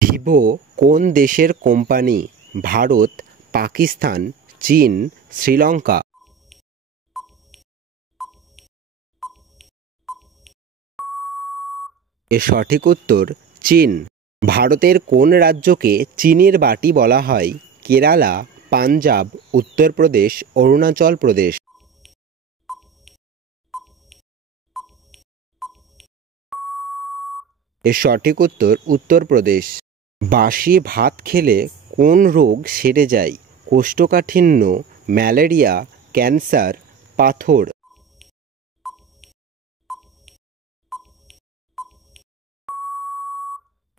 Vivo কোন দেশের company? Bharat, Pakistan, চীন, শ্রীলঙ্কা? এর সঠিক উত্তর চীন। ভারতের কোন রাজ্যকে চিনির বাটি বলা হয়? কেরালা, পাঞ্জাব, উত্তরপ্রদেশ, অরুণাচল প্রদেশ? এর সঠিক উত্তর উত্তরপ্রদেশ। বাসি ভাত খেলে কোন রোগ সেরে যায়? কোষ্ঠকাঠিন্য, ম্যালেরিয়া, ক্যান্সার, পাথর?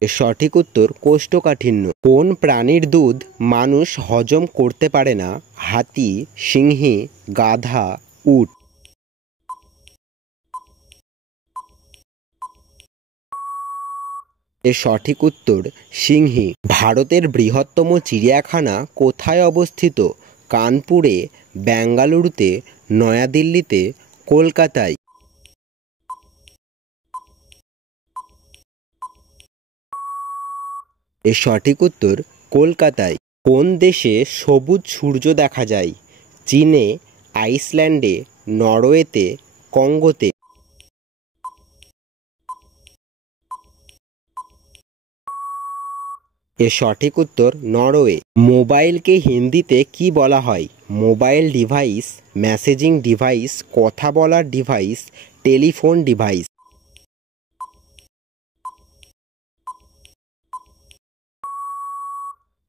এর সঠিক উত্তর কোষ্ঠকাঠিন্য। কোন প্রাণীর দুধ মানুষ হজম করতে পারে না? হাতি, সিংহী, গাধা, উট? এর সঠিক উত্তর সিংহী। ভারতের বৃহত্তম চিড়িয়াখানা কোথায় অবস্থিত? কানপুরে, বেঙ্গালুরুতে, নয়াদিল্লিতে, কলকাতায়? এর সঠিক উত্তর কলকাতায়। কোন দেশে সবুজ সূর্য দেখা যায়? চীনে, আইসল্যান্ডে, নরওয়েতে, কঙ্গোতে? এর সঠিক উত্তর নরওয়ে। মোবাইলকে হিন্দিতে কি বলা হয়? মোবাইল ডিভাইস, মেসেজিং ডিভাইস, কথা বলার ডিভাইস, টেলিফোন ডিভাইস?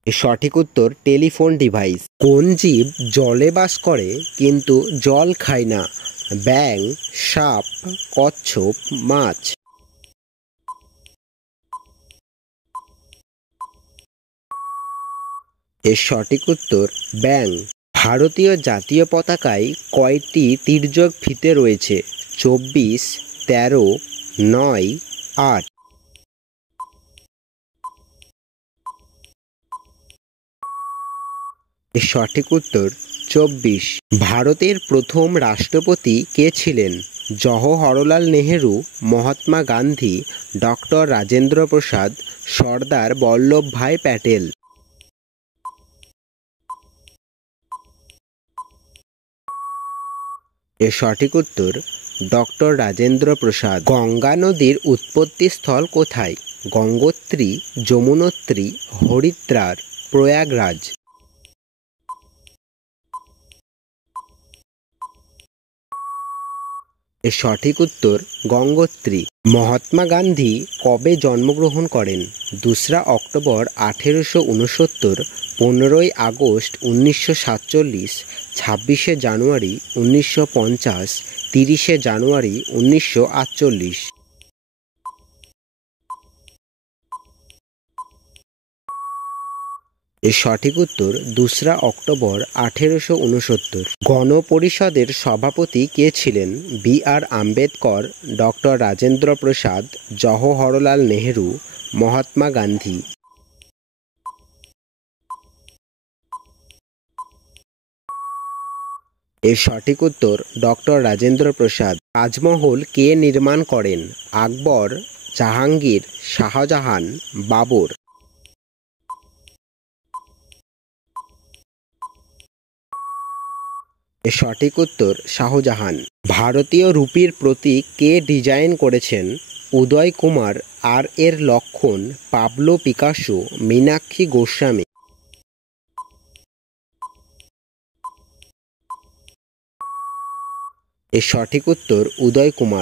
এর সঠিক উত্তর টেলিফোন ডিভাইস। কোন জীব জলে বাস করে কিন্তু জল খায় না? ব্যাঙ, সাপ, কচ্ছপ, মাছ? এর সঠিক উত্তর ব্যাঙ। ভারতীয় জাতীয় পতাকায় কয়টি তির্যক ফিতে রয়েছে? 24, 13, 9, 8? এর সঠিক উত্তর 24। ভারতের প্রথম রাষ্ট্রপতি কে ছিলেন? জওহরলাল নেহেরু, মহাত্মা গান্ধী, ডক্টর রাজেন্দ্র প্রসাদ, সর্দার বল্লভভাই প্যাটেল? এর সঠিক উত্তর ডক্টর রাজেন্দ্র প্রসাদ। গঙ্গা নদীর উৎপত্তিস্থল কোথায়? গঙ্গোত্রী, যমুনোত্রী, হরিদ্বার, প্রয়াগরাজ? এর সঠিক উত্তর গঙ্গোত্রী। মহাত্মা গান্ধী কবে জন্মগ্রহণ করেন? 2 অক্টোবর 1869, 15 আগস্ট 1947, 26 জানুয়ারি 1950, 30 জানুয়ারি 1948? এর সঠিক উত্তর 2 অক্টোবর 1869। গণপরিষদের সভাপতি কে ছিলেন? B.R. আম্বেদকর, ডক্টর রাজেন্দ্র প্রসাদ, জওহরলাল নেহেরু, মহাত্মা গান্ধী? এর সঠিক উত্তর ডক্টর রাজেন্দ্র প্রসাদ। তাজমহল কে নির্মাণ করেন? আকবর, জাহাঙ্গীর, শাহজাহান, বাবর? এর সঠিক উত্তর শাহজাহান। ভারতীয় রুপির প্রতীক কে ডিজাইন করেছেন? উদয় কুমার, আর এর লক্ষণ, পাবলো পিকাসো, মীনাক্ষী গোস্বামী? এর সঠিক উত্তর উদয় কুমার।